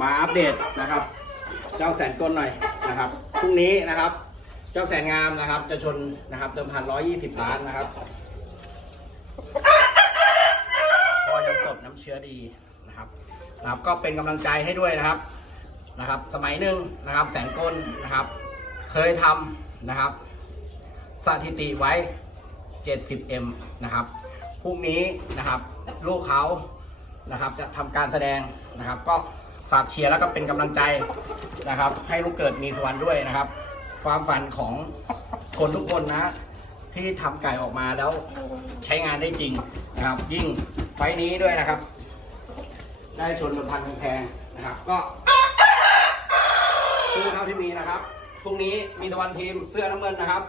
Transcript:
มาอัปเดตนะครับ เจ้าแสนกลหน่อยนะครับพรุ่งนี้นะครับ เจ้าแสนงามนะครับ จะชนนะครับเดิมพันร้อยยี่สิบล้านนะครับพอยังสดน้ำเชื้อดีนะครับนะครับ ก็เป็นกำลังใจให้ด้วยนะครับนะครับ สมัยหนึ่งนะครับ แสนกลนะครับ เคยทำนะครับ สถิติไว้ 70M นะครับพรุ่งนี้นะครับ ลูกเขานะครับ จะทำการแสดงนะครับ ก็ ฝากเชียร์แล้วก็เป็นกำลังใจนะครับ ให้ลูกเกิดมีสวรรค์ด้วยนะครับ ความฝันของคนทุกคนนะ ที่ทำไก่ออกมาแล้วใช้งานได้จริงนะครับ ยิ่งไฟนี้ด้วยนะครับ ได้ชนบนพันแพงนะครับ ก็สู้เท่าที่มีนะครับพรุ่งนี้มีตะวันทีมเสื้อน้ำเงินนะครับ